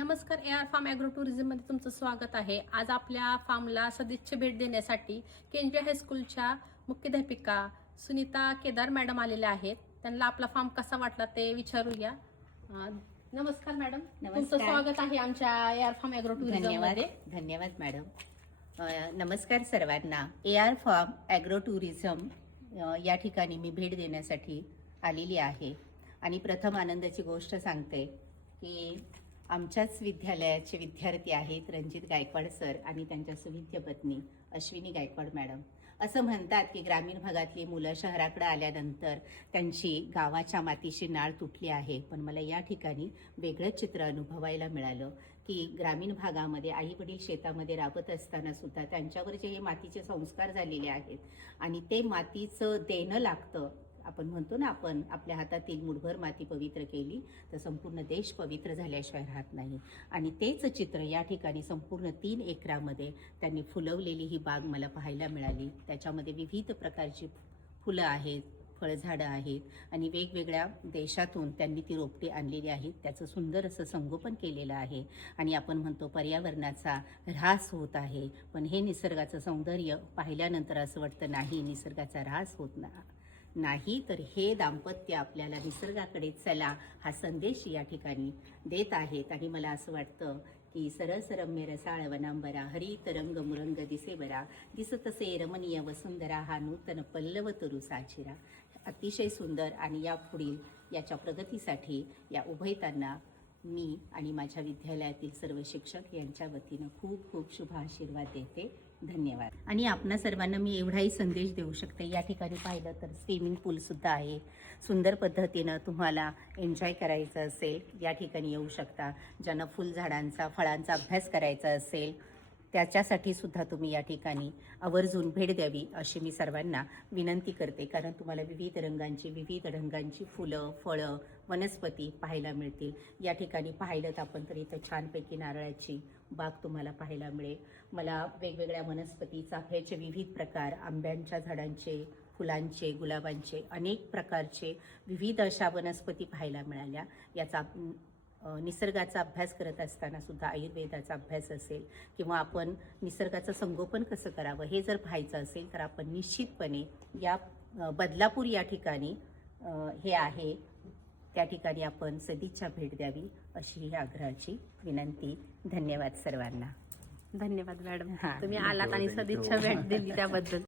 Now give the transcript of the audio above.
नमस्कार, AR form agro टुरिझममध्ये तुमचं स्वागत आहे. आज आपल्या फार्मला सदिच्छा भेट देण्यासाठी केंद्रीय हायस्कूलच्या मुख्याध्यापिका सुनीता केदार मॅडम आलेल्या आहेत. त्यांना आपला फार्म कसा वाटला ते विचारूया. नमस्कार मॅडम, तुमचं स्वागत आहे आमच्या AR फार्म ॲग्रो टुरिझममध्ये. धन्यवाद मॅडम. नमस्कार सर्वांना. AR फार्म ॲग्रो टुरिझम या ठिकाणी मी भेट देण्यासाठी आलेली आहे आणि प्रथम आनंदाची गोष्ट सांगते की आमच्याच विद्यालयाचे विद्यार्थी आहेत रणजित गायकवाड सर आणि त्यांच्या सुविद्य पत्नी अश्विनी गायकवाड मॅडम. असं म्हणतात की ग्रामीण भागातली मुलं शहराकडे आल्यानंतर त्यांची गावाच्या मातीशी नाळ तुटली आहे, पण मला या ठिकाणी वेगळंच चित्र अनुभवायला मिळालं की ग्रामीण भागामध्ये आई वडील शेतामध्ये राबत असताना सुद्धा त्यांच्यावर जे हे मातीचे संस्कार झालेले आहेत आणि ते मातीचं देणं लागतं. आपण म्हणतो ना, आपण आपल्या हातातील मुठभर माती पवित्र केली तर संपूर्ण देश पवित्र झाल्याशिवाय राहत नाही. आणि तेच चित्र या ठिकाणी संपूर्ण 3 एकरामध्ये त्यांनी फुलवलेली ही बाग मला पाहायला मिळाली. त्याच्यामध्ये विविध प्रकारची फुलं आहेत, फळझाडं आहेत आणि वेगवेगळ्या देशातून त्यांनी ती रोपटी आणलेली आहेत. त्याचं सुंदर असं संगोपन केलेलं आहे आणि आपण म्हणतो पर्यावरणाचा ऱ्हास होत आहे, पण हे निसर्गाचं सौंदर्य पाहिल्यानंतर असं वाटतं नाही, निसर्गाचा ऱ्हास होत नाही, तर हे दाम्पत्य आपल्याला निसर्गाकडे चला हा संदेश या ठिकाणी देत आहेत. आणि मला असं वाटतं की सरसरम्य रसाळ वनांबरा हरित रंग मुरंग दिसे बरा दिसतसे रमणीय वसुंधरा हा नूतन पल्लव तरू साचिरा. अतिशय सुंदर. आणि या पुढील याच्या प्रगतीसाठी या उभयतांना मी आणि माझ्या विद्यालयातील सर्व शिक्षक यांच्या वतीनं खूप खूप शुभ आशीर्वाद देते. धन्यवाद. आणि आपणा सर्वांना मी एवढाही संदेश देऊ शकते, या ठिकाणी पाहिलं तर स्विमिंग पूलसुद्धा आहे. सुंदर पद्धतीनं तुम्हाला एन्जॉय करायचं असेल या ठिकाणी येऊ शकता. ज्यांना फुलझाडांचा फळांचा अभ्यास करायचा असेल त्याच्यासाठी सुद्धा तुम्ही या ठिकाणी आवर्जून भेट द्यावी अशी मी सर्वांना विनंती करते. कारण तुम्हाला विविध रंगांची फुलं, फळं, वनस्पती पाहायला मिळतील. या ठिकाणी पाहिलं तर आपण तर इथं छानपैकी नारळाची बाग तुम्हाला पाहायला मिळेल. मला वेगवेगळ्या वनस्पती, चाफ्याचे विविध प्रकार, आंब्यांच्या झाडांचे, फुलांचे, गुलाबांचे अनेक प्रकारचे विविध अशा वनस्पती पाहायला मिळाल्या. याचा निसर्गाचा अभ्यास करत असताना सुद्धा आयुर्वेदाचा अभ्यास असेल किंवा आपण निसर्गाचं संगोपन कसं करावं हे जर पाहायचं असेल तर आपण निश्चितपणे या बदलापूर या ठिकाणी हे आहे त्या ठिकाणी आपण सदिच्छा भेट द्यावी अशी ही आग्रहाची विनंती. धन्यवाद सर्वांना. धन्यवाद मॅडम, तुम्ही आलात आणि सदिच्छा भेट दिली त्याबद्दल.